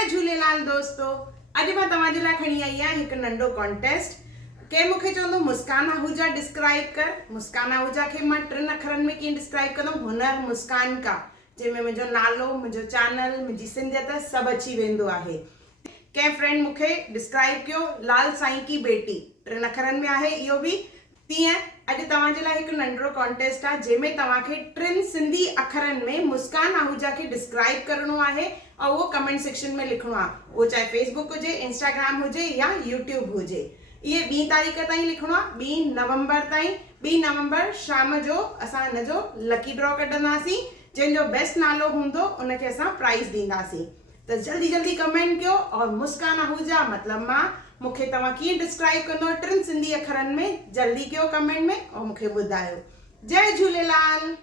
जय झूलेलाल दोस्तों। अॼु मां तव्हांजे लाइ खणी आई आहियां हिकु नंढो कॉन्टेस्ट। के मूंखे चवंदो मुस्कान आहूजा डिस्क्राइब कर। मुस्कान आहूजा खे मां 3 अखरनि में कीअं डिस्क्राइब कंदमि? हुनर मुस्कान का, जंहिंमें मुंहिंजो नालो, मुंहिंजो चैनल, मुंहिंजी सिंधियत सभु अची वेंदो आहे। कंहिं फ्रेंड मूंखे डिस्क्राइब कयो लाल साईं की बेटी, 3 अखरनि में आहे, इहो बि तीअं अॼु तव्हांजे लाइ हिकु नंढिड़ो कॉन्टेस्ट आहे जंहिंमें तव्हांखे 3 सिंधी अखरनि में मुस्कान आहूजा खे डिस्क्राइब करणो आहे और उहो कमेंट सेक्शन में लिखणो आहे। उहो चाहे फेसबुक हुजे, इंस्टाग्राम हुजे या यूट्यूब हुजे। इहे 2 तारीख़ ताईं लिखणो आहे, 2 नवंबर ताईं। 2 नवंबर शाम जो असां हिनजो लकी ड्रॉ कढंदासीं। जंहिंजो बेस्ट नालो हूंदो उनखे असां प्राइज़ ॾींदासीं। तो जल्दी जल्दी कमेंट कयो और मुस्कान आहूजा मतलब मां मूंखे तव्हां कीअं डिस्क्राइब कंदो 3 सिंधी अखरनि में, जल्दी कयो कमेंट में और मूंखे ॿुधायो। जय झूलेलाल।